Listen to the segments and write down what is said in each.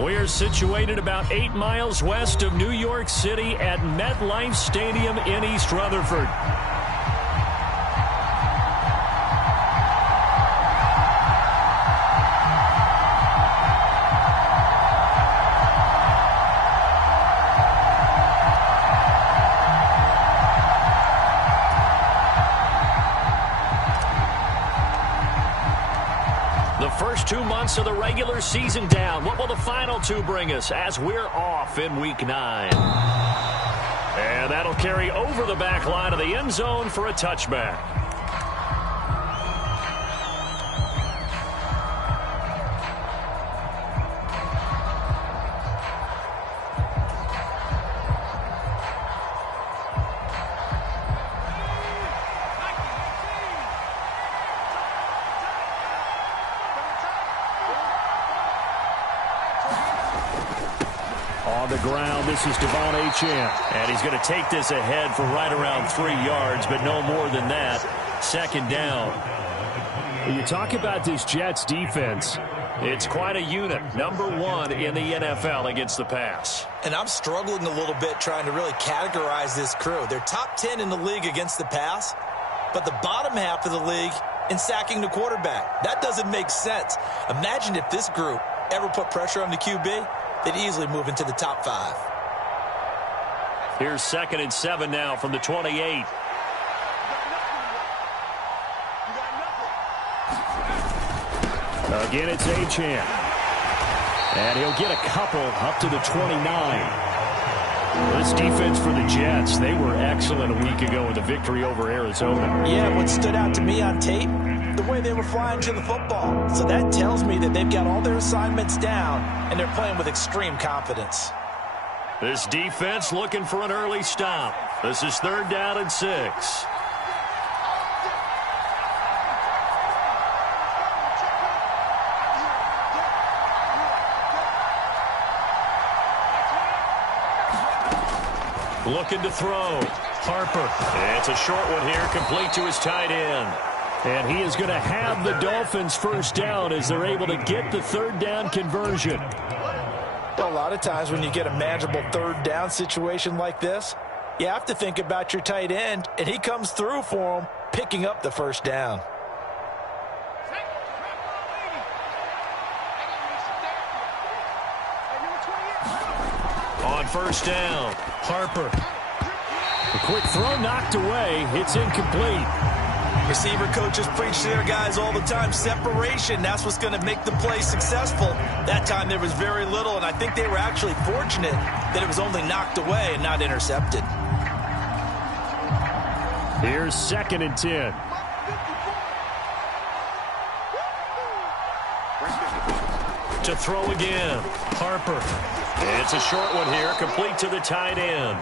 We are situated about 8 miles west of New York City at MetLife Stadium in East Rutherford. First 2 months of the regular season down. What will the final 2 bring us as we're off in Week 9? And that'll carry over the back line of the end zone for a touchback. Ground. This is Devon Achane. And he's going to take this ahead for right around 3 yards, but no more than that. Second down. When you talk about this Jets defense, it's quite a unit. Number 1 in the NFL against the pass. And I'm struggling a little bit trying to really categorize this crew. They're top 10 in the league against the pass, but the bottom half of the league in sacking the quarterback. That doesn't make sense. Imagine if this group ever put pressure on the QB, they'd easily move into the top 5. Here's 2nd and 7 now from the 28. Again, it's Achane. And he'll get a couple up to the 29. This defense for the Jets, they were excellent a week ago with a victory over Arizona. Yeah, what stood out to me on tape, the way they were flying to the football. So that tells me that they've got all their assignments down, and they're playing with extreme confidence. This defense looking for an early stop. This is 3rd down and 6. Looking to throw. Harper. It's a short one here, complete to his tight end. And he is going to have the Dolphins first down as they're able to get the 3rd down conversion. A lot of times when you get a manageable 3rd down situation like this, you have to think about your tight end, and he comes through for him, picking up the first down. On first down, Harper. A quick throw knocked away. It's incomplete. Receiver coaches preach to their guys all the time. Separation, that's what's going to make the play successful. That time there was very little, and I think they were actually fortunate that it was only knocked away and not intercepted. Here's 2nd and 10. To throw again, Harper. It's a short one here, complete to the tight end.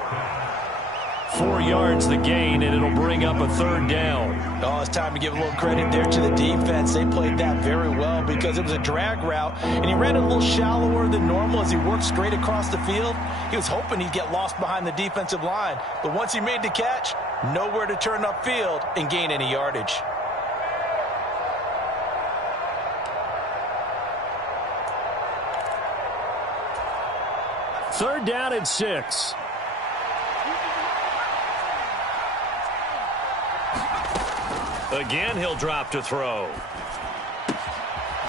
4 yards the gain, and it'll bring up a 3rd down. Oh, it's time to give a little credit there to the defense. They played that very well because it was a drag route, and he ran a little shallower than normal as he worked straight across the field. He was hoping he'd get lost behind the defensive line, but once he made the catch, nowhere to turn upfield and gain any yardage. Third down and 6. Again, he'll drop to throw.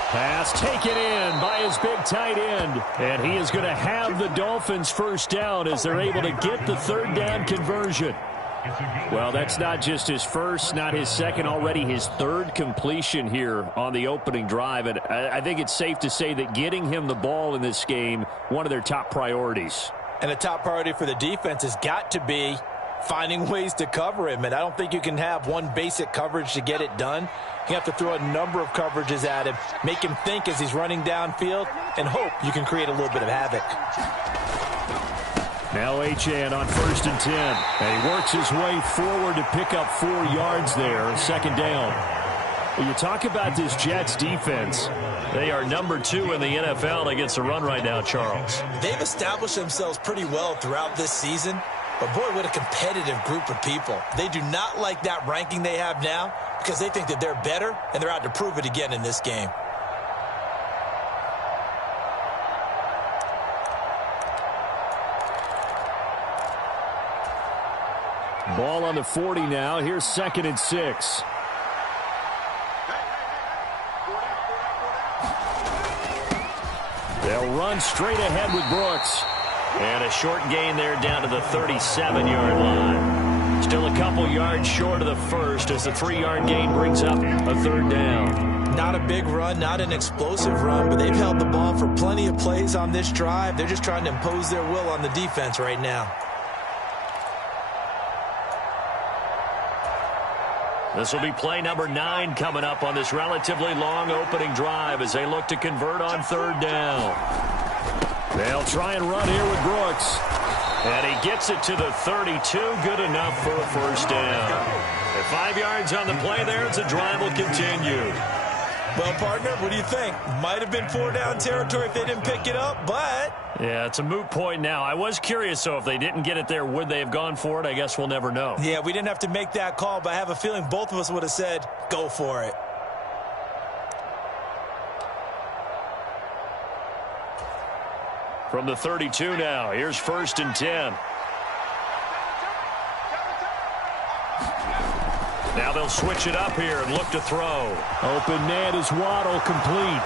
Pass taken in by his big tight end. And he is going to have the Dolphins first down as they're able to get the 3rd down conversion. Well, that's not just his first, not his second, already his 3rd completion here on the opening drive. And I think it's safe to say that getting him the ball in this game, one of their top priorities. And the top priority for the defense has got to be finding ways to cover him. And I don't think you can have one basic coverage to get it done. You have to throw a number of coverages at him, make him think as he's running downfield, and hope you can create a little bit of havoc. Now Achane on 1st and 10. And he works his way forward to pick up 4 yards there. 2nd down. When you talk about this Jets defense, they are number 2 in the NFL against the run right now, Charles. They've established themselves pretty well throughout this season. But boy, what a competitive group of people. They do not like that ranking they have now because they think that they're better, and they're out to prove it again in this game. Ball on the 40 now. Here's 2nd and 6. They'll run straight ahead with Brooks. And a short gain there down to the 37-yard line. Still a couple yards short of the first as the 3-yard gain brings up a 3rd down. Not a big run, not an explosive run, but they've held the ball for plenty of plays on this drive. They're just trying to impose their will on the defense right now. This will be play number 9 coming up on this relatively long opening drive as they look to convert on 3rd down. They'll try and run here with Brooks. And he gets it to the 32. Good enough for a 1st down. At 5 yards on the play there, as the drive will continue. Well, partner, what do you think? Might have been 4-down territory if they didn't pick it up, but... Yeah, it's a moot point now. I was curious, though, if they didn't get it there, would they have gone for it? I guess we'll never know. Yeah, we didn't have to make that call, but I have a feeling both of us would have said, go for it. From the 32 now, here's 1st and 10. Now they'll switch it up here and look to throw. Open man is Waddle, complete.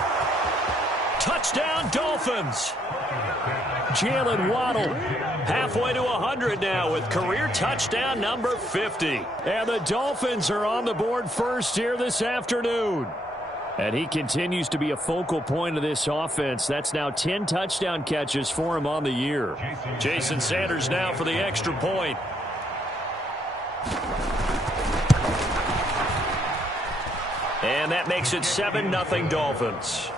Touchdown, Dolphins. Jalen Waddle halfway to 100 now with career touchdown number 50. And the Dolphins are on the board first here this afternoon. And he continues to be a focal point of this offense. That's now 10 touchdown catches for him on the year. Jason Sanders now for the extra point. And that makes it 7-0 Dolphins.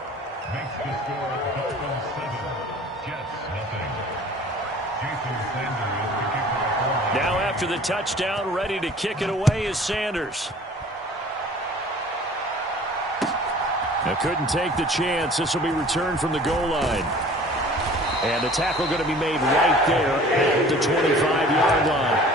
Now after the touchdown, ready to kick it away is Sanders. Now couldn't take the chance. This will be returned from the goal line. And the tackle going to be made right there at the 25-yard line.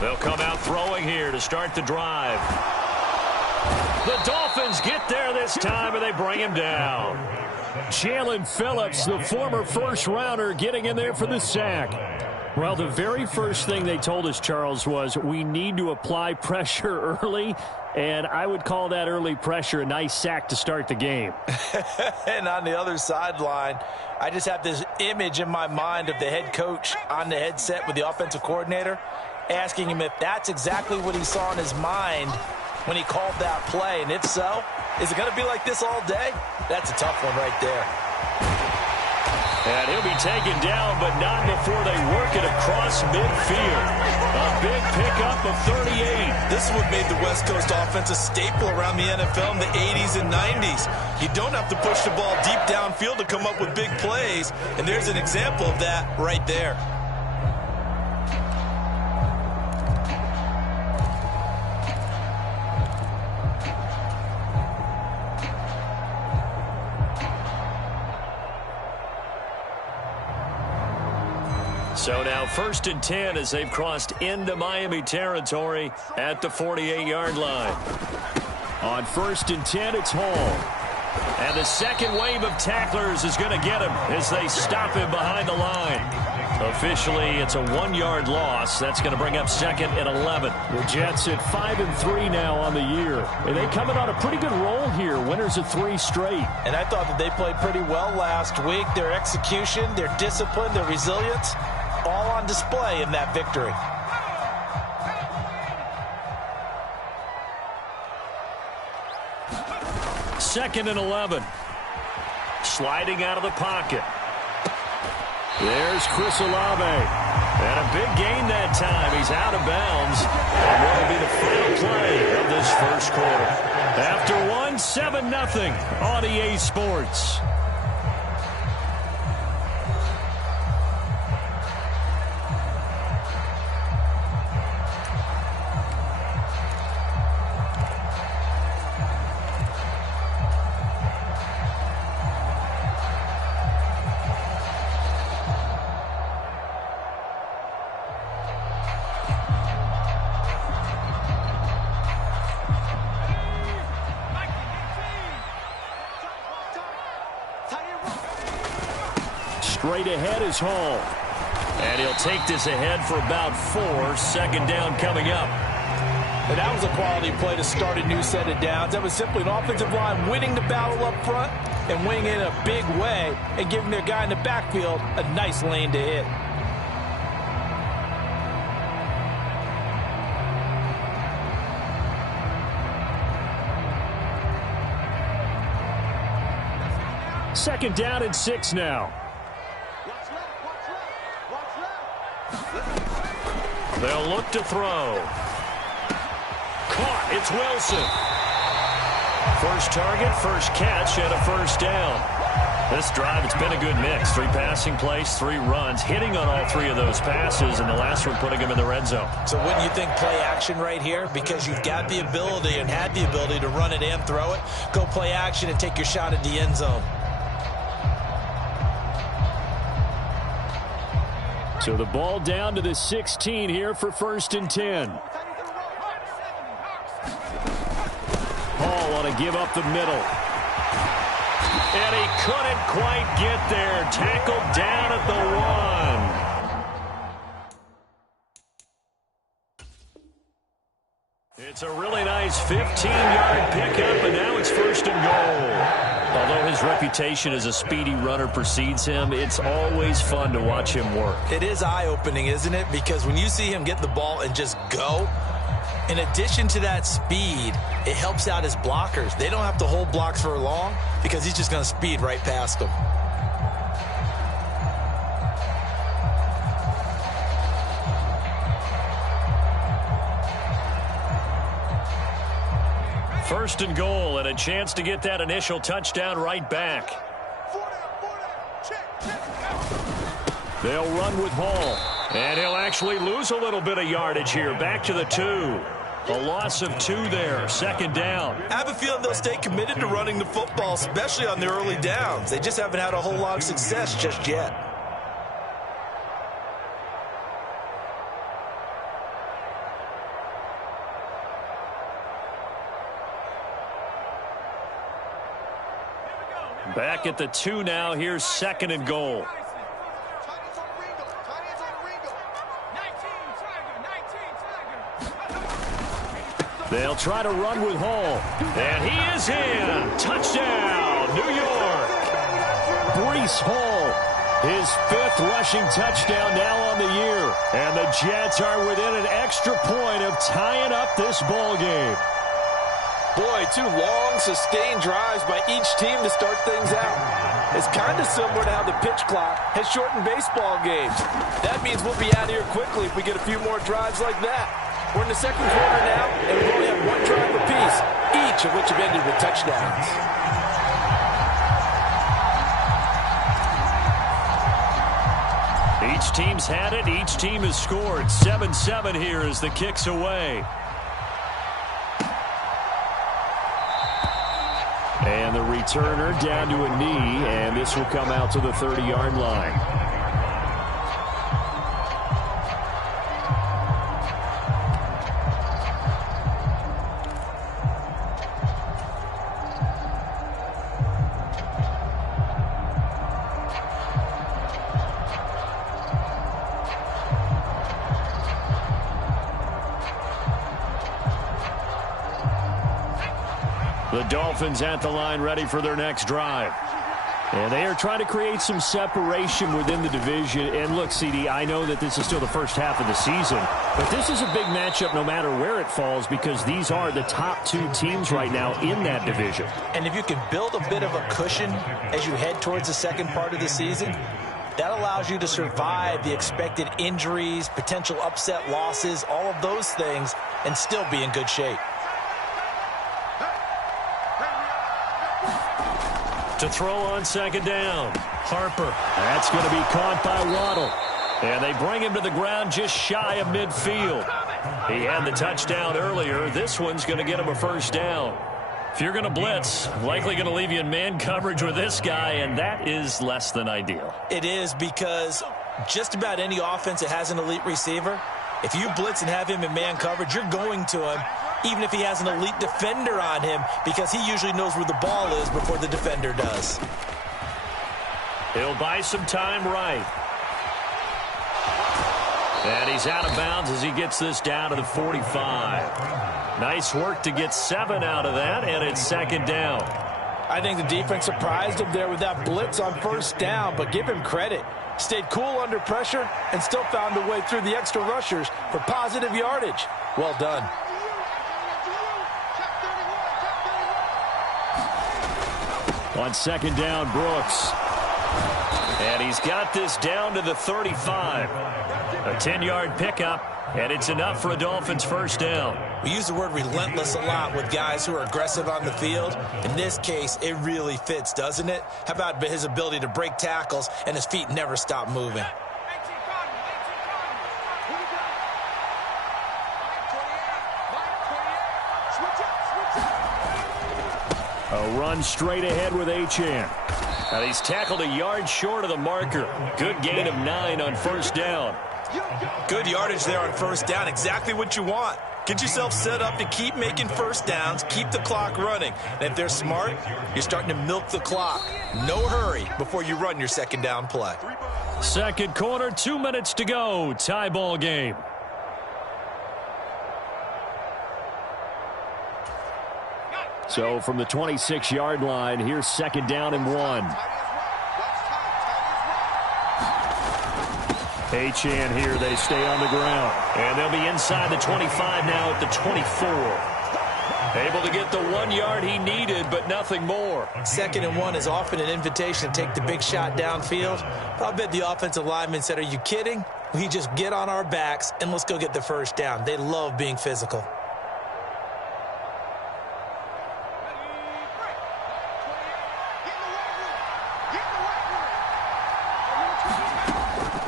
They'll come out throwing here to start the drive. The Dolphins get there this time, and they bring him down. Jalen Phillips, the former first-rounder, getting in there for the sack. Well, the very first thing they told us, Charles, was we need to apply pressure early, and I would call that early pressure a nice sack to start the game. And on the other sideline, I just have this image in my mind of the head coach on the headset with the offensive coordinator, asking him if that's exactly what he saw in his mind when he called that play. And if so, is it going to be like this all day? That's a tough one right there. And he'll be taken down, but not before they work it across midfield. A big pickup of 38. This is what made the West Coast offense a staple around the NFL in the 80s and 90s. You don't have to push the ball deep downfield to come up with big plays, and there's an example of that right there. So now 1st and 10 as they've crossed into Miami territory at the 48-yard line. On 1st and 10, it's Hall. And the second wave of tacklers is going to get him as they stop him behind the line. Officially, it's a 1-yard loss. That's going to bring up 2nd and 11. The Jets at 5-3 now on the year. And they coming on a pretty good roll here. Winners of 3 straight. And I thought that they played pretty well last week. Their execution, their discipline, their resilience, all on display in that victory. Second and 11. Sliding out of the pocket. There's Chris Olave. And a big gain that time. He's out of bounds. And what will be the final play of this first quarter? After one, 7-0 on EA Sports. Straight ahead is Hall. And he'll take this ahead for about 4. Second down coming up. And that was a quality play to start a new set of downs. That was simply an offensive line winning the battle up front and winning it in a big way and giving their guy in the backfield a nice lane to hit. Second down and 6 now. They'll look to throw. Caught. It's Wilson. First target, first catch, and a first down. This drive, it's been a good mix. 3 passing plays, 3 runs, hitting on all 3 of those passes, and the last one putting him in the red zone. So wouldn't you think play action right here? Because you've got the ability and had the ability to run it and throw it. Go play action and take your shot at the end zone. So the ball down to the 16 here for 1st and 10. Hall want to give up the middle. And he couldn't quite get there. Tackled down at the 1. It's a really nice 15-yard pickup, and now it's 1st and goal. Although his reputation as a speedy runner precedes him, it's always fun to watch him work. It is eye-opening, isn't it? Because when you see him get the ball and just go, in addition to that speed, it helps out his blockers. They don't have to hold blocks for long because he's just going to speed right past them. First and goal, and a chance to get that initial touchdown right back. They'll run with Hall, and he'll actually lose a little bit of yardage here. Back to the 2. A loss of 2 there. Second down. I have a feeling they'll stay committed to running the football, especially on the early downs. They just haven't had a whole lot of success just yet. Back at the 2 now. Here's 2nd and goal. They'll try to run with Hall. And he is in. Touchdown, New York. Breece Hall, his 5th rushing touchdown now on the year. And the Jets are within an extra point of tying up this ball game. Boy, 2 long, sustained drives by each team to start things out. It's kind of similar to how the pitch clock has shortened baseball games. That means we'll be out of here quickly if we get a few more drives like that. We're in the second quarter now, and we only have 1 drive apiece, each of which have ended with touchdowns. Each team's had it. Each team has scored. 7-7 here as the kick's away. And the returner down to a knee, and this will come out to the 30-yard line. The Dolphins at the line ready for their next drive. And they are trying to create some separation within the division. And look, CD, I know that this is still the first half of the season, but this is a big matchup no matter where it falls because these are the top 2 teams right now in that division. And if you can build a bit of a cushion as you head towards the second part of the season, that allows you to survive the expected injuries, potential upset losses, all of those things, and still be in good shape. To throw on second down. Harper. That's going to be caught by Waddle. And they bring him to the ground just shy of midfield. He had the touchdown earlier. This one's going to get him a first down. If you're going to blitz, likely going to leave you in man coverage with this guy, and that is less than ideal. It is because just about any offense that has an elite receiver, if you blitz and have him in man coverage, you're going to him, even if he has an elite defender on him, because he usually knows where the ball is before the defender does. He'll buy some time right. And he's out of bounds as he gets this down to the 45. Nice work to get 7 out of that, and it's second down. I think the defense surprised him there with that blitz on first down, but give him credit. Stayed cool under pressure and still found a way through the extra rushers for positive yardage. Well done. On second down, Brooks. And he's got this down to the 35. A 10-yard pickup, and it's enough for a Dolphins first down. We use the word relentless a lot with guys who are aggressive on the field. In this case, it really fits, doesn't it? How about his ability to break tackles and his feet never stop moving? A run straight ahead with Achane. And he's tackled a yard short of the marker. Good gain of 9 on first down. Good yardage there on first down. Exactly what you want. Get yourself set up to keep making first downs, keep the clock running. And if they're smart, you're starting to milk the clock. No hurry before you run your second down play. Second quarter, 2 minutes to go. Tie ball game. So from the 26-yard line, here's second down and 1. Achane here, they stay on the ground. And they'll be inside the 25 now at the 24. Able to get the 1 yard he needed, but nothing more. Second and 1 is often an invitation to take the big shot downfield. I'll bet the offensive lineman said, are you kidding? We just get on our backs and let's go get the first down. They love being physical.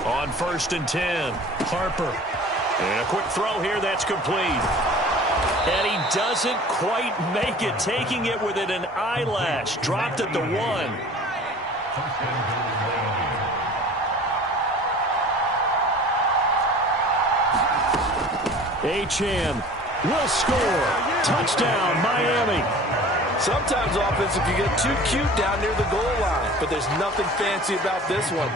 On first and 10, Harper. And a quick throw here, that's complete. And he doesn't quite make it, taking it within an eyelash. Dropped at the 1. Achane will score. Touchdown, Miami. Sometimes offense, if you get too cute down near the goal line, but there's nothing fancy about this one.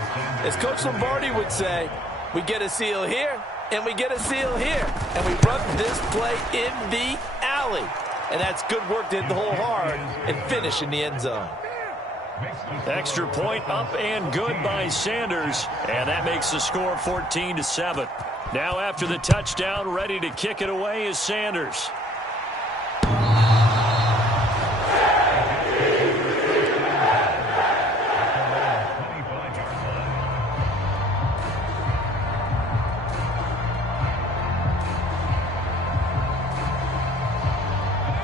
As Coach Lombardi would say, we get a seal here, and we get a seal here, and we run this play in the alley. And that's good work to hit the hole hard and finish in the end zone. Extra point up and good by Sanders, and that makes the score 14-7. Now after the touchdown, ready to kick it away is Sanders.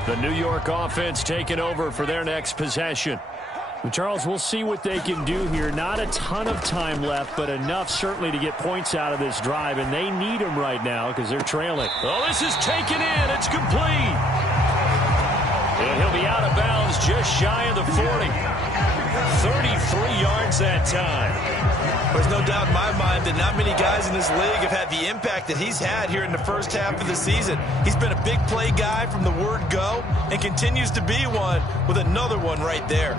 The New York offense taking over for their next possession. Charles, we'll see what they can do here. Not a ton of time left, but enough certainly to get points out of this drive, and they need them right now because they're trailing. Oh, this is taken in. It's complete. And he'll be out of bounds just shy of the 40. 33 yards that time. There's no doubt in my mind that not many guys in this league have had the impact that he's had here in the first half of the season. He's been a big play guy from the word go and continues to be one with another one right there.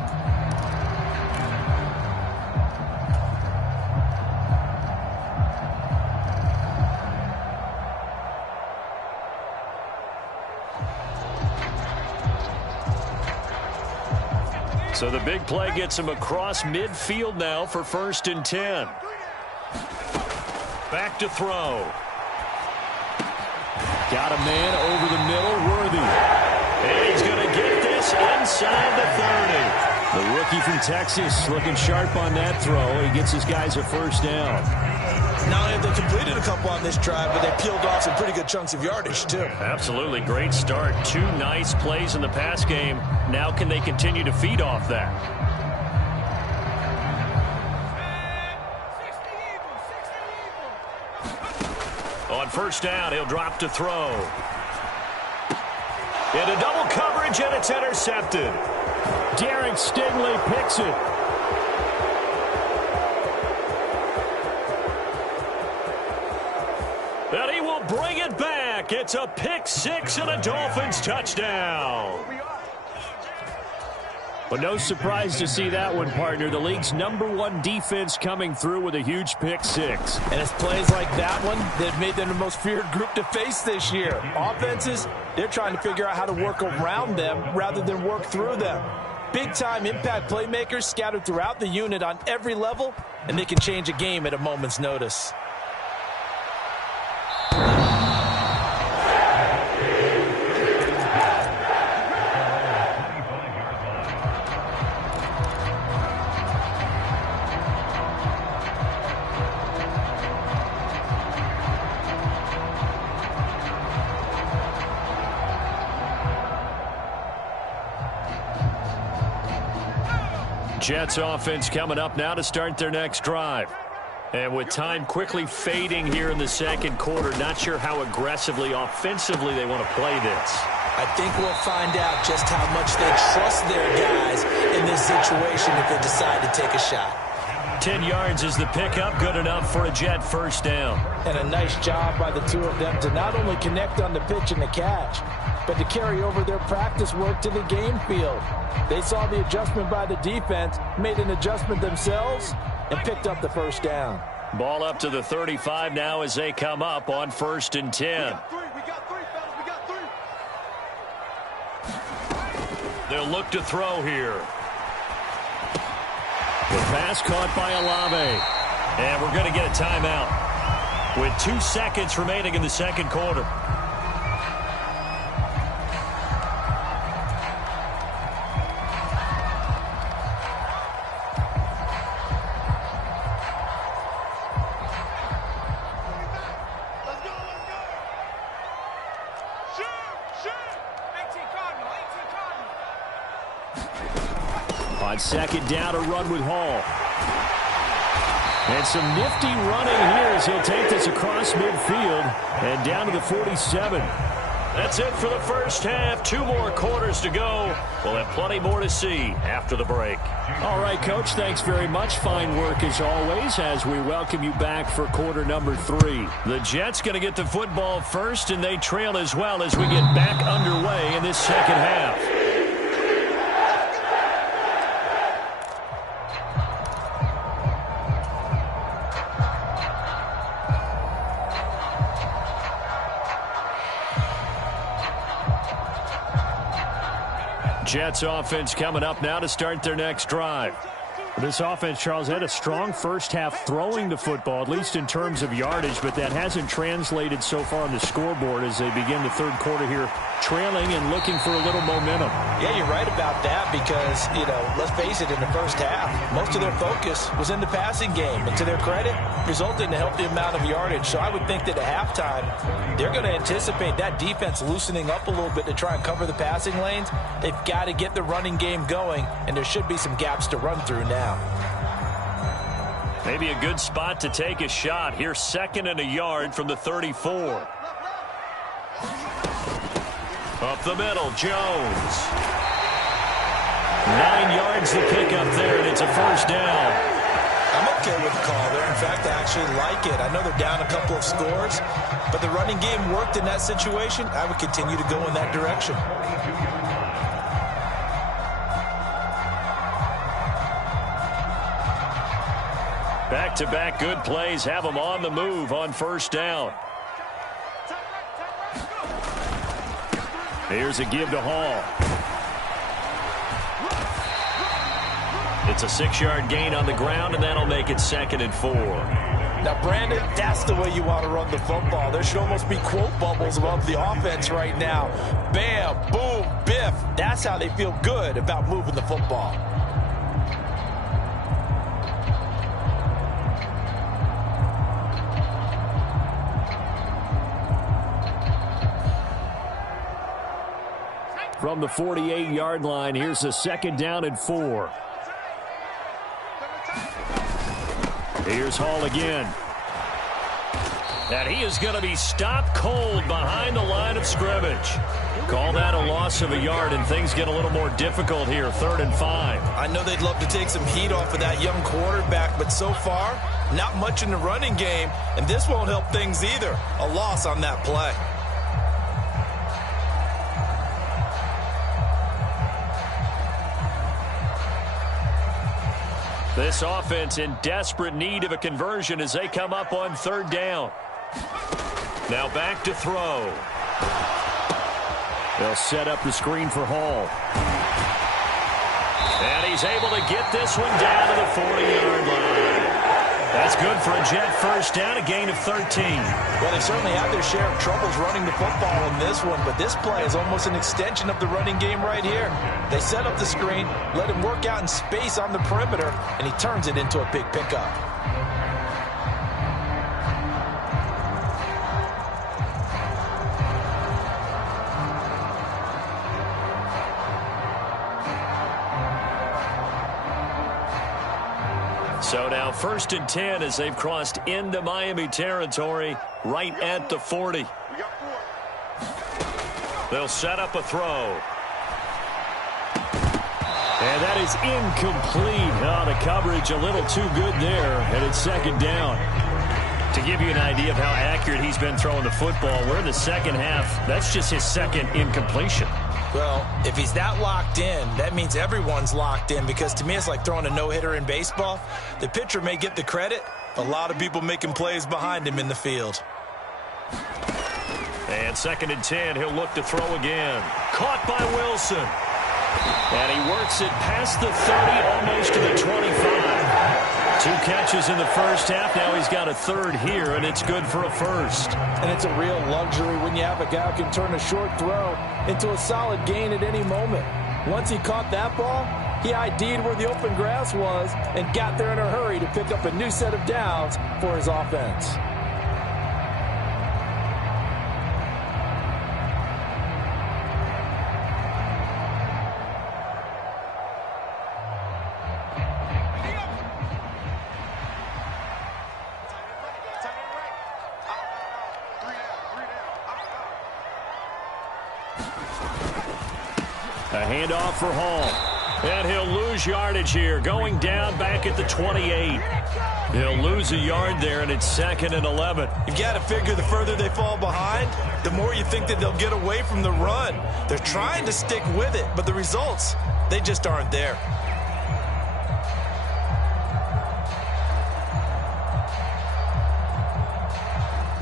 So the big play gets him across midfield now for first and 10. Back to throw. Got a man over the middle, Worthy. And he's going to get this inside the 30. The rookie from Texas looking sharp on that throw. He gets his guys a first down. Not only have they completed a couple on this drive, but they peeled off some pretty good chunks of yardage, too. Absolutely. Great start. 2 nice plays in the pass game. Now can they continue to feed off that? On first down, he'll drop to throw. Into double coverage, and it's intercepted. Derek Stingley picks it. And he will bring it back. It's a pick 6 and a Dolphins touchdown. But no surprise to see that one, partner. The league's #1 defense coming through with a huge pick six. And it's plays like that one that made them the most feared group to face this year. Offenses, they're trying to figure out how to work around them rather than work through them. Big-time impact playmakers scattered throughout the unit on every level, and they can change a game at a moment's notice. Jets offense coming up now to start their next drive. And with time quickly fading here in the second quarter, not sure how aggressively, offensively they want to play this. I think we'll find out just how much they trust their guys in this situation if they decide to take a shot. 10 yards is the pickup, good enough for a Jet first down. And a nice job by the two of them to not only connect on the pitch and the catch, but to carry over their practice work to the game field. They saw the adjustment by the defense, made an adjustment themselves, and picked up the first down. Ball up to the 35 now as they come up on 1st and 10. We got three, fellas. We got three. They'll look to throw here. The pass caught by Olave. And we're going to get a timeout with 2 seconds remaining in the second quarter. On second down, a run with Hall. And some nifty running here as he'll take this across midfield and down to the 47. That's it for the first half. 2 more quarters to go. We'll have plenty more to see after the break. All right, Coach, thanks very much. Fine work as always as we welcome you back for quarter number 3. The Jets going to get the football first, and they trail as well as we get back underway in this second half. Jets offense coming up now to start their next drive. This offense, Charles, had a strong first half throwing the football, at least in terms of yardage, but that hasn't translated so far on the scoreboard as they begin the third quarter here, trailing and looking for a little momentum. Yeah, you're right about that because, let's face it, in the first half, most of their focus was in the passing game. And to their credit, resulted in a healthy amount of yardage. So I would think that at halftime, they're going to anticipate that defense loosening up a little bit to try and cover the passing lanes. They've got to get the running game going, and there should be some gaps to run through now. Maybe a good spot to take a shot. Here, 2nd and a yard from the 34. Up the middle, Jones. 9 yards to pick up there, and it's a first down. I'm okay with the call there. In fact, I actually like it. I know they're down a couple of scores, but the running game worked in that situation. I would continue to go in that direction. Back-to-back good plays have them on the move on first down. Here's a give to Hall. It's a 6-yard gain on the ground, and that'll make it 2nd and 4. Now, Brandon, that's the way you want to run the football. There should almost be quote bubbles above the offense right now. Bam, boom, biff. That's how they feel good about moving the football. From the 48-yard line, here's a 2nd down and 4. Here's Hall again. And he is going to be stopped cold behind the line of scrimmage. Call that a loss of a yard, and things get a little more difficult here, 3rd and 5. I know they'd love to take some heat off of that young quarterback, but so far, not much in the running game, and this won't help things either. A loss on that play. This offense in desperate need of a conversion as they come up on third down. Now back to throw. They'll set up the screen for Hall. And he's able to get this one down to the 40-yard line. That's good for a Jet first down, a gain of 13. Well, they certainly had their share of troubles running the football in this one, but this play is almost an extension of the running game right here. They set up the screen, let him work out in space on the perimeter, and he turns it into a big pickup. So now 1st and 10 as they've crossed into Miami territory right at the 40. They'll set up a throw. And that is incomplete. Oh, the coverage a little too good there, and it's 2nd down. To give you an idea of how accurate he's been throwing the football, we're in the second half. That's just his 2nd incompletion. Well, if he's that locked in, that means everyone's locked in, because to me it's like throwing a no-hitter in baseball. The pitcher may get the credit, a lot of people making plays behind him in the field. And 2nd and 10, he'll look to throw again. Caught by Wilson. And he works it past the 30, almost to the 25. 2 catches in the first half. Now he's got a 3rd here, and it's good for a 1st. And it's a real luxury when you have a guy who can turn a short throw into a solid gain at any moment. Once he caught that ball, he ID'd where the open grass was and got there in a hurry to pick up a new set of downs for his offense. A handoff for Hall. And he'll lose yardage here, going down back at the 28. He'll lose a yard there, and it's 2nd and 11. You've got to figure the further they fall behind, the more you think that they'll get away from the run. They're trying to stick with it, but the results, they just aren't there.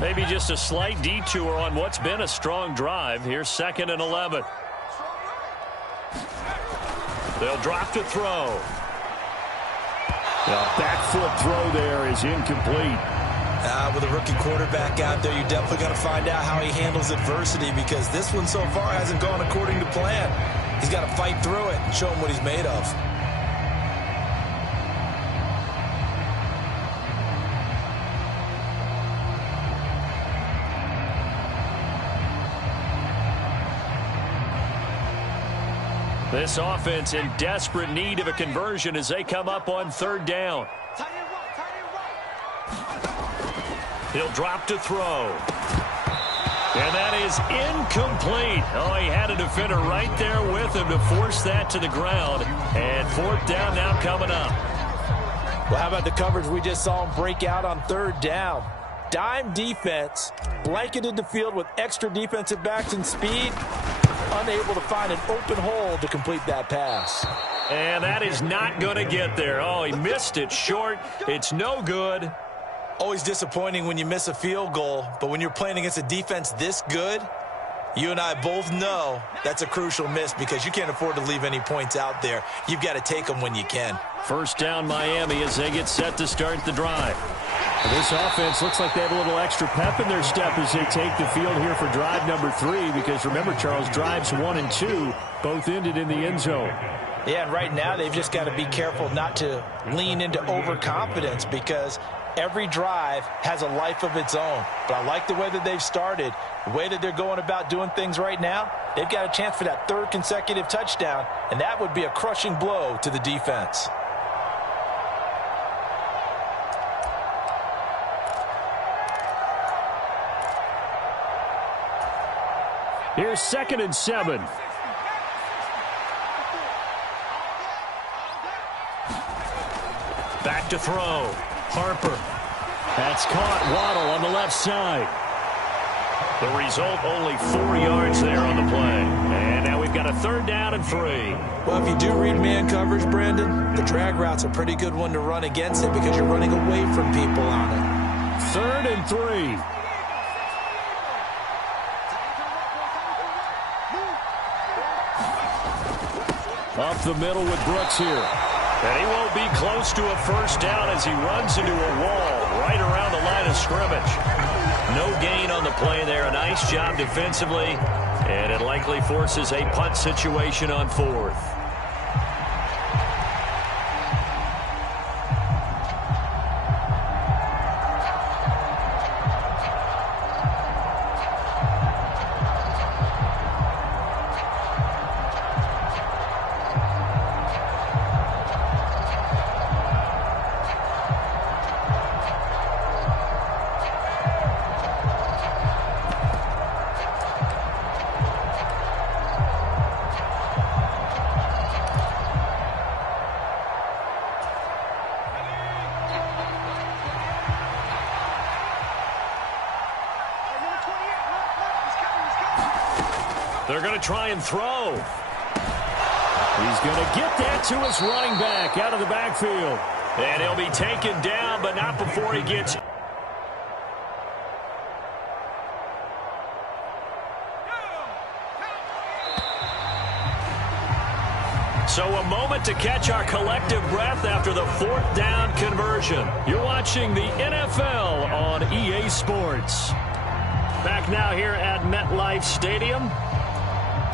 Maybe just a slight detour on what's been a strong drive. Here's 2nd and 11. They'll drop to throw. The back foot throw there is incomplete. With a rookie quarterback out there, you're definitely going to find out how he handles adversity, because this one so far hasn't gone according to plan. He's got to fight through it and show him what he's made of. This offense in desperate need of a conversion as they come up on 3rd down. He'll drop to throw. And that is incomplete. Oh, he had a defender right there with him to force that to the ground. And 4th down now coming up. Well, how about the coverage we just saw him break out on 3rd down? Dime defense, blanketed the field with extra defensive backs and speed, unable to find an open hole to complete that pass. And that is not going to get there. Oh, he missed it short. It's no good. Always disappointing when you miss a field goal, but when you're playing against a defense this good, you and I both know that's a crucial miss, because you can't afford to leave any points out there. You've got to take them when you can. 1st down Miami as they get set to start the drive. This offense looks like they have a little extra pep in their step as they take the field here for drive number 3, because remember, Charles, drives 1 and 2 both ended in the end zone. Yeah, and right now they've just got to be careful not to lean into overconfidence, because every drive has a life of its own. But I like the way that they've started, the way that they're going about doing things right now. They've got a chance for that 3rd consecutive touchdown, and that would be a crushing blow to the defense. Here's 2nd and 7. Back to throw. Harper. That's caught. Waddle on the left side. The result, only 4 yards there on the play. And now we've got a 3rd down and 3. Well, if you do read man coverage, Brandon, the drag route's a pretty good one to run against it because you're running away from people on it. 3rd and 3. Up the middle with Brooks here. And he won't be close to a 1st down as he runs into a wall right around the line of scrimmage. No gain on the play there. A nice job defensively. And it likely forces a punt situation on 4th. They're going to try and throw. He's going to get that to his running back out of the backfield. And he'll be taken down, but not before he gets... So a moment to catch our collective breath after the 4th down conversion. You're watching the NFL on EA Sports. Back now here at MetLife Stadium.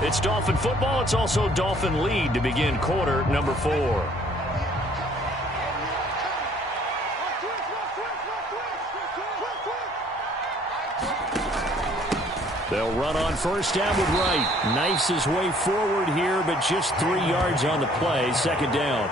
It's Dolphin football. It's also Dolphin lead to begin quarter number 4. They'll run on 1st down with Wright. Knifes his way forward here, but just 3 yards on the play. 2nd down.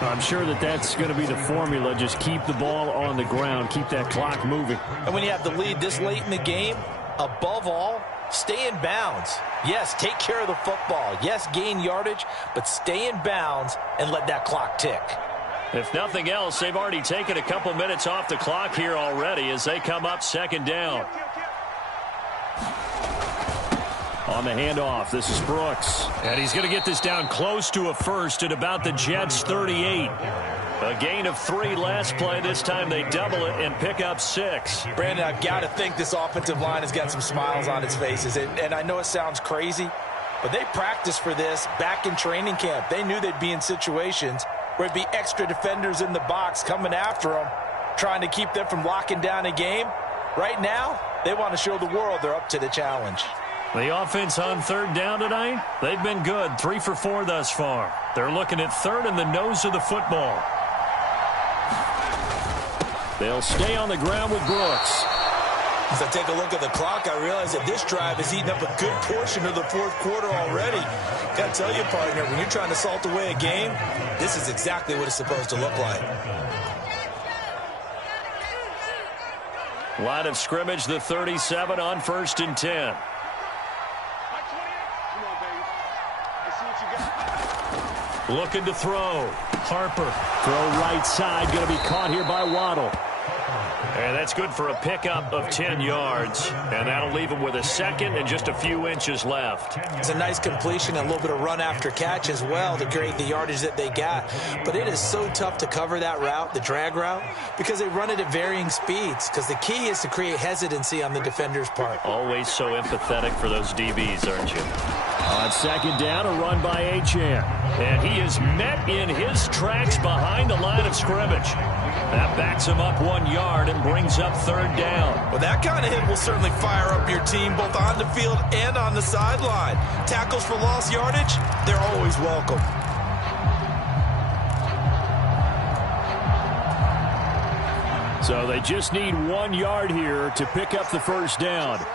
I'm sure that's going to be the formula. Just keep the ball on the ground. Keep that clock moving. And when you have the lead this late in the game, above all, stay in bounds. Yes, take care of the football. Yes, gain yardage, but stay in bounds and let that clock tick. If nothing else, they've already taken a couple minutes off the clock here already as they come up 2nd down. On the handoff, this is Brooks. And he's going to get this down close to a 1st at about the Jets' 38. A gain of 3 last play. This time they double it and pick up 6. Brandon, I've got to think this offensive line has got some smiles on its faces. And I know it sounds crazy, but they practiced for this back in training camp. They knew they'd be in situations where it'd be extra defenders in the box coming after them, trying to keep them from locking down a game. Right now, they want to show the world they're up to the challenge. The offense on 3rd down tonight, they've been good. 3 for 4 thus far. They're looking at 3rd and the nose of the football. They'll stay on the ground with Brooks. As I take a look at the clock, I realize that this drive has eaten up a good portion of the 4th quarter already. Got to tell you, partner, when you're trying to salt away a game, this is exactly what it's supposed to look like. Line of scrimmage, the 37 on 1st and 10. Looking to throw. Harper. Throw right side. Going to be caught here by Waddle. And that's good for a pickup of 10 yards. And that'll leave him with a 2nd and just a few inches left. It's a nice completion, a little bit of run after catch as well to create the yardage that they got. But it is so tough to cover that route, the drag route, because they run it at varying speeds. Because the key is to create hesitancy on the defender's part. Always so empathetic for those DBs, aren't you? On 2nd down, a run by Achane. And he is met in his tracks behind the line of scrimmage. That backs him up 1 yard and brings up 3rd down. Well, that kind of hit will certainly fire up your team both on the field and on the sideline. Tackles for lost yardage, they're always welcome. So they just need 1 yard here to pick up the 1st down.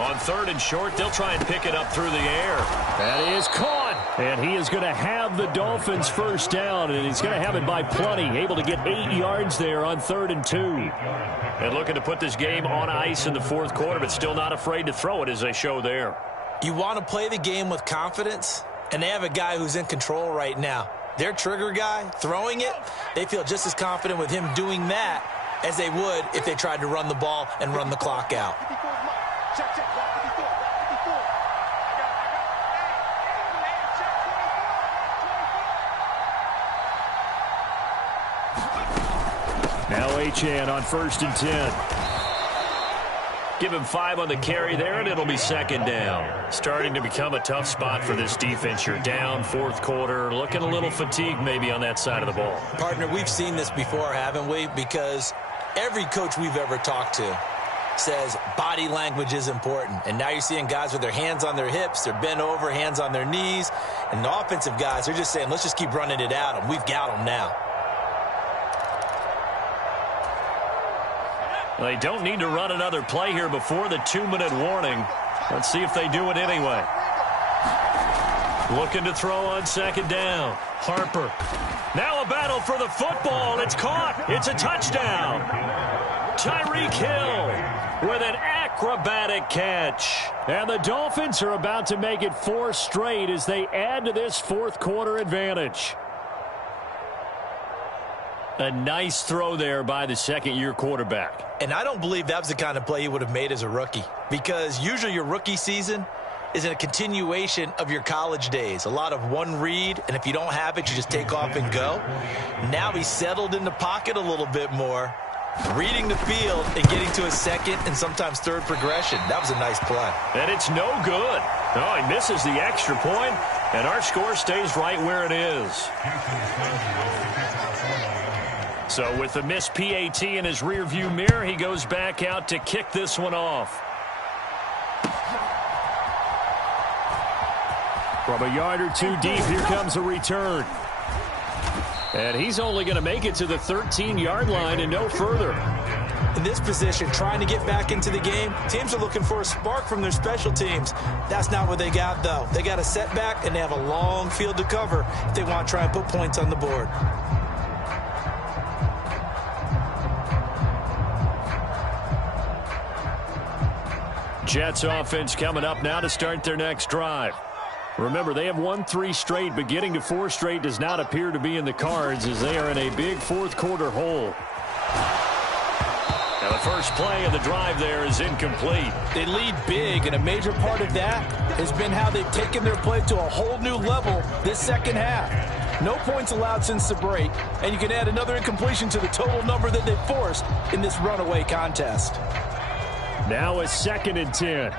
On 3rd and short, they'll try and pick it up through the air. That is caught. And he is going to have the Dolphins' 1st down, and he's going to have it by plenty. Able to get 8 yards there on 3rd and 2. And looking to put this game on ice in the 4th quarter, but still not afraid to throw it as they show there. You want to play the game with confidence, and they have a guy who's in control right now. their trigger guy throwing it, they feel just as confident with him doing that as they would if they tried to run the ball and run the clock out. Now Achane on 1st and 10. Give him 5 on the carry there, and it'll be 2nd down. Starting to become a tough spot for this defense. You're down 4th quarter, looking a little fatigued maybe on that side of the ball. Partner, we've seen this before, haven't we? Because every coach we've ever talked to says body language is important. And now you're seeing guys with their hands on their hips, they're bent over, hands on their knees. And the offensive guys, they're just saying, let's just keep running it at them. We've got them now. They don't need to run another play here before the 2-minute warning. Let's see if they do it anyway. Looking to throw on 2nd down. Harper. Now a battle for the football. It's caught. It's a touchdown. Tyreek Hill with an acrobatic catch. And the Dolphins are about to make it 4 straight as they add to this 4th quarter advantage. A nice throw there by the second-year quarterback. And I don't believe that was the kind of play he would have made as a rookie, because usually your rookie season is a continuation of your college days. A lot of one read, and if you don't have it, you just take off and go. Now he's settled in the pocket a little bit more, reading the field and getting to a second and sometimes third progression. That was a nice play. And it's no good. Oh, he misses the extra point, and our score stays right where it is. So with the missed PAT in his rearview mirror, he goes back out to kick this one off. From a yard or 2 deep, here comes a return. And he's only going to make it to the 13-yard line and no further. In this position, trying to get back into the game, teams are looking for a spark from their special teams. That's not what they got, though. They got a setback, and they have a long field to cover if they want to try and put points on the board. Jets offense coming up now to start their next drive. Remember, they have won 3 straight, but getting to 4 straight does not appear to be in the cards as they are in a big 4th quarter hole. Now the first play of the drive there is incomplete. They lead big, and a major part of that has been how they've taken their play to a whole new level this second half. No points allowed since the break, and you can add another incompletion to the total number that they've forced in this runaway contest. Now a 2nd and 10.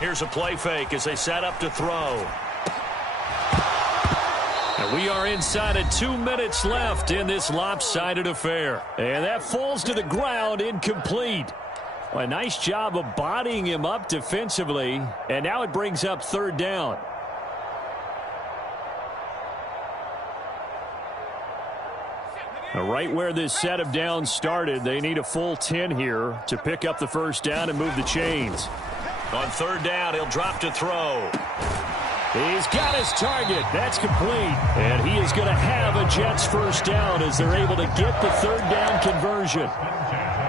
Here's a play fake as they set up to throw. And we are inside of 2 minutes left in this lopsided affair. And that falls to the ground, incomplete. Well, a nice job of bodying him up defensively. And now it brings up 3rd down. Right where this set of downs started, they need a full 10 here to pick up the 1st down and move the chains. On 3rd down, he'll drop to throw. He's got his target. That's complete. And he is going to have a Jets 1st down as they're able to get the 3rd down conversion.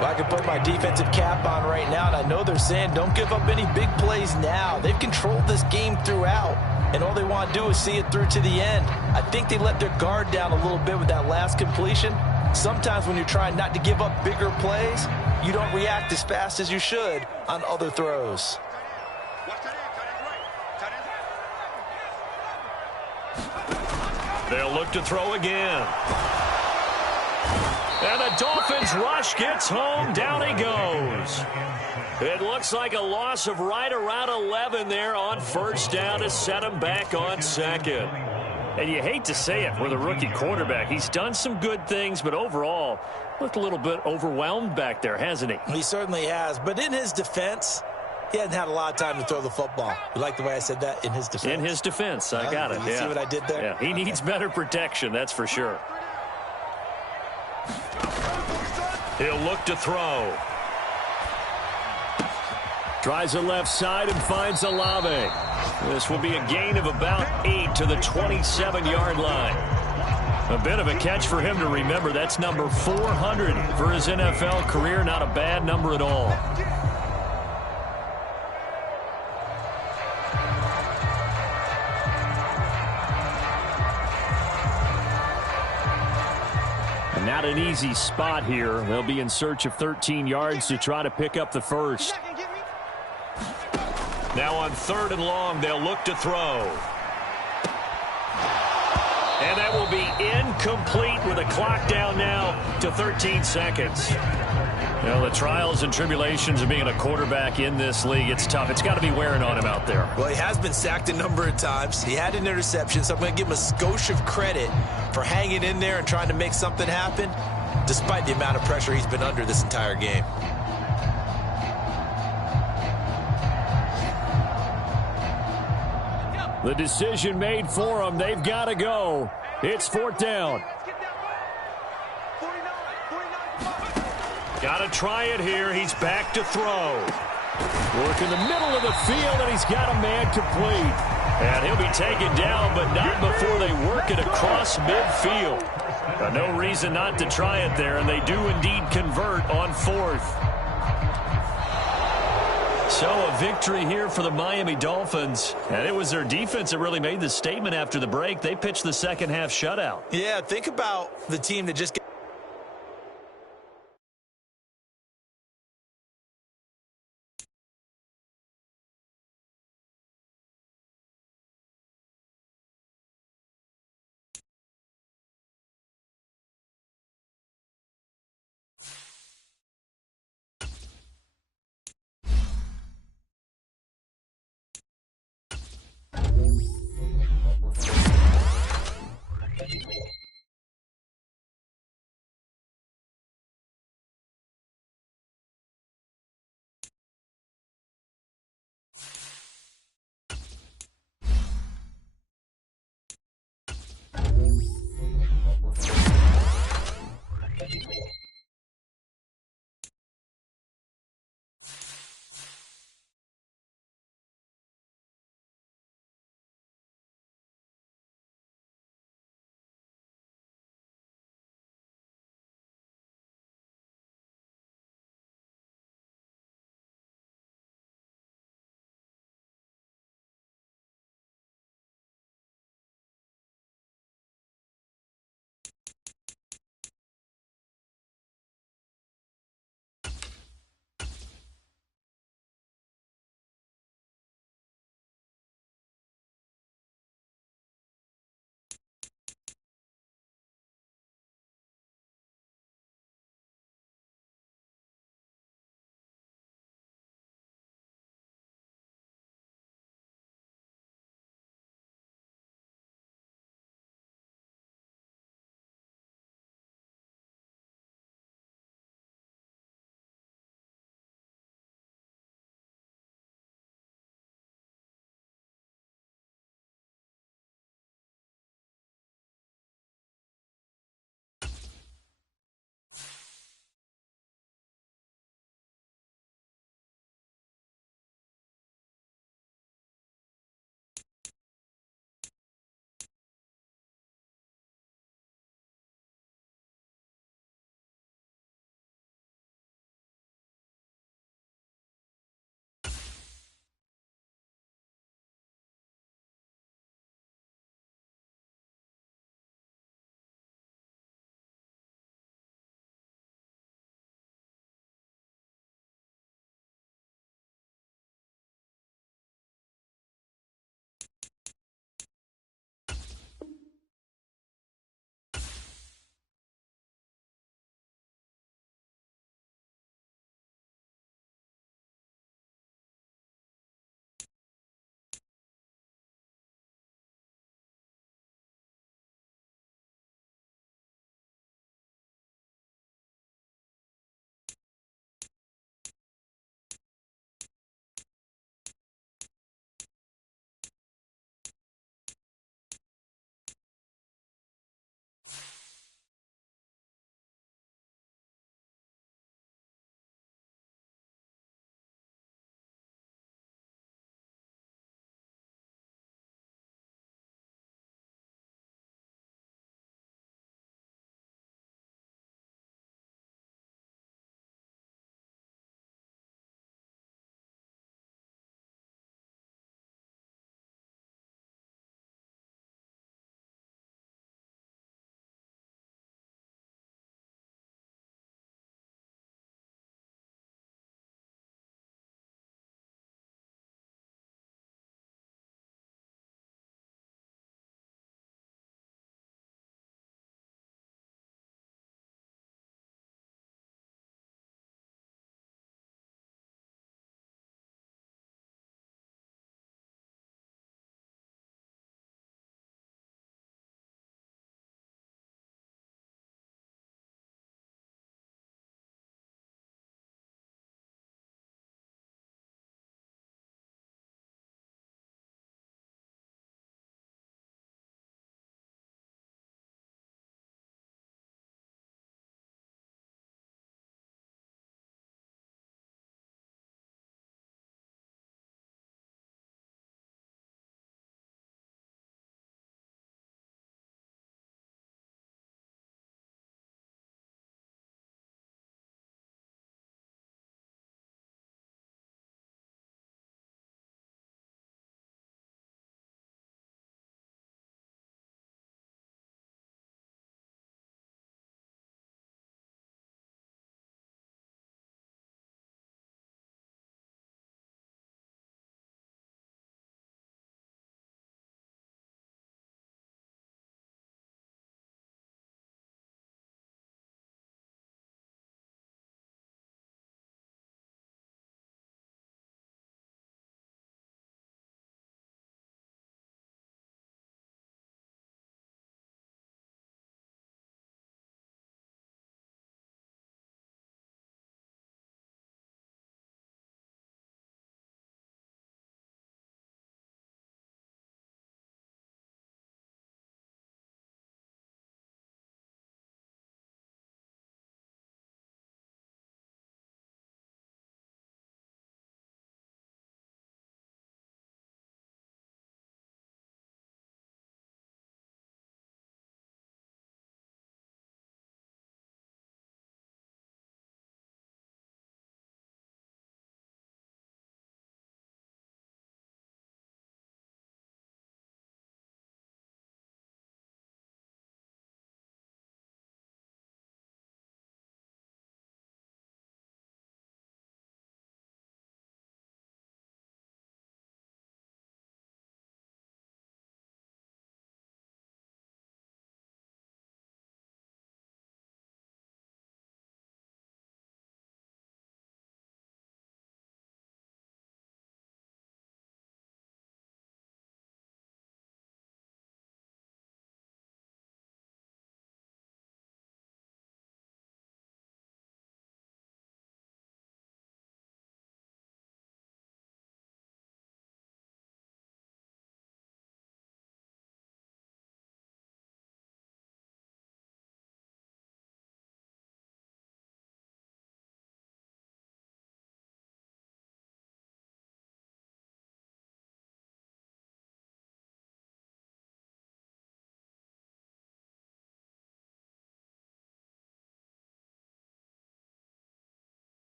Well, I can put my defensive cap on right now, and I know they're saying don't give up any big plays now. They've controlled this game throughout, and all they want to do is see it through to the end. I think they let their guard down a little bit with that last completion. Sometimes when you're trying not to give up bigger plays, you don't react as fast as you should on other throws. They'll look to throw again. And the Dolphins rush gets home. Down he goes. It looks like a loss of right around 11 there on 1st down to set him back on 2nd. And you hate to say it with a rookie quarterback. He's done some good things, but overall, looked a little bit overwhelmed back there, hasn't he? He certainly has. But in his defense, he hasn't had a lot of time to throw the football. You like the way I said that? In his defense? In his defense. I got it. You see what I did there? Yeah. He needs better protection, that's for sure. He'll look to throw. Tries the left side and finds Olave. This will be a gain of about 8 to the 27-yard line. A bit of a catch for him to remember. That's number 400 for his NFL career. Not a bad number at all. And not an easy spot here. They'll be in search of 13 yards to try to pick up the first. Now on 3rd and long, they'll look to throw. And that will be incomplete with a clock down now to 13 seconds. You know, the trials and tribulations of being a quarterback in this league, it's tough. It's got to be wearing on him out there. Well, he has been sacked a number of times. He had an interception, so I'm going to give him a skosh of credit for hanging in there and trying to make something happen, despite the amount of pressure he's been under this entire game. The decision made for them. They've got to go. It's 4th down. Got to try it here. He's back to throw. Work in the middle of the field, and he's got a man complete. And he'll be taken down, but not before they work it across midfield. No reason not to try it there, and they do indeed convert on 4th. So a victory here for the Miami Dolphins. And it was their defense that really made the statement after the break. They pitched the second half shutout. Yeah, think about the team that just got